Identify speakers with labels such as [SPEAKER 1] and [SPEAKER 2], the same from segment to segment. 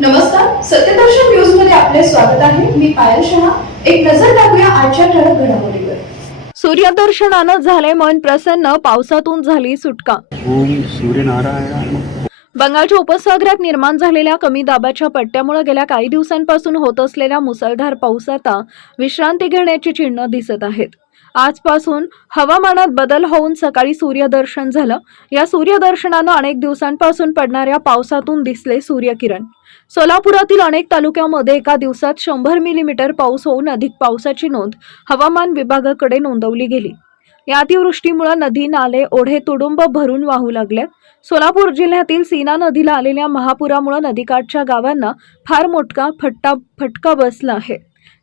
[SPEAKER 1] नमस्कार सत्यदर्शन न्यूजमध्ये आपले स्वागत आहे. मी पायल शहा. एक नजर टाकूया आजच्या ठळक घडामोडीवर.
[SPEAKER 2] सूर्यदर्शनानं झाले मन प्रसन्न पावसातून झाली सुटका.
[SPEAKER 3] ओम सूर्यनारायण.
[SPEAKER 2] बंगालच्या उपसागरात निर्माण झालेल्या कमी दाबाच्या पट्ट्यामुळे गेल्या काही दिवसांपासून होत असलेल्या मुसळधार पाऊस आता विश्रांती घेण्याची चिन्ह दिसत आहेत. आजपासून हवामानात बदल होऊन सकाळी सूर्यदर्शन झालं. या सूर्यदर्शनानं अनेक दिवसांपासून पडणाऱ्या पावसातून दिसले सूर्यकिरण. सोलापुरातील अनेक तालुक्यामध्ये एका दिवसात शंभर मिलीमीटर पाऊस होऊन अधिक पावसाची नोंद हवामान विभागाकडे नोंदवली गेली. या अतिवृष्टीमुळे नदी नाले ओढे तुडुंब भरून वाहू लागले सोलापूर जिल्ह्यातील सीना नदीला आलेल्या महापुरामुळे नदीकाठच्या गावांना फार मोठा फटका फटका बसला आहे.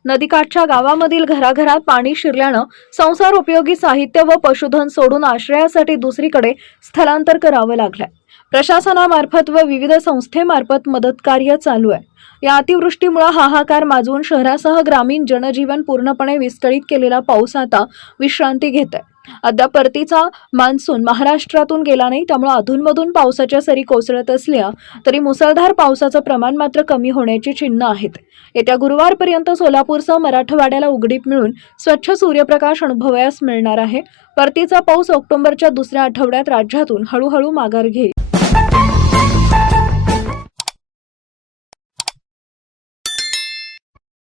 [SPEAKER 2] नदीकाठच्या गावामधील घराघरात पाणी शिरल्यानं संसार उपयोगी साहित्य व पशुधन सोडून आश्रयासाठी दुसरीकडे स्थलांतर करावं लागलंय. प्रशासनामार्फत व विविध संस्थेमार्फत मदतकार्य चालू आहे. या अतिवृष्टीमुळे हाहाकार माजवून शहरासह ग्रामीण जनजीवन पूर्णपणे विस्कळीत केलेला पाऊस आता विश्रांती घेत आहे अद्याप परतीचा मान्सून महाराष्ट्रातून गेला नाही त्यामुळे अधूनमधून पावसाच्या सरी कोसळत असल्या तरी मुसळधार पावसाचं प्रमाण मात्र कमी होण्याची चिन्ह आहेत. येत्या गुरुवारपर्यंत सोलापूरसह मराठवाड्याला उघडीप मिळून स्वच्छ सूर्यप्रकाश अनुभवयास मिळणार आहे. परतीचा पाऊस ऑक्टोबरच्या दुसऱ्या आठवड्यात राज्यातून हळूहळू माघार घेईल.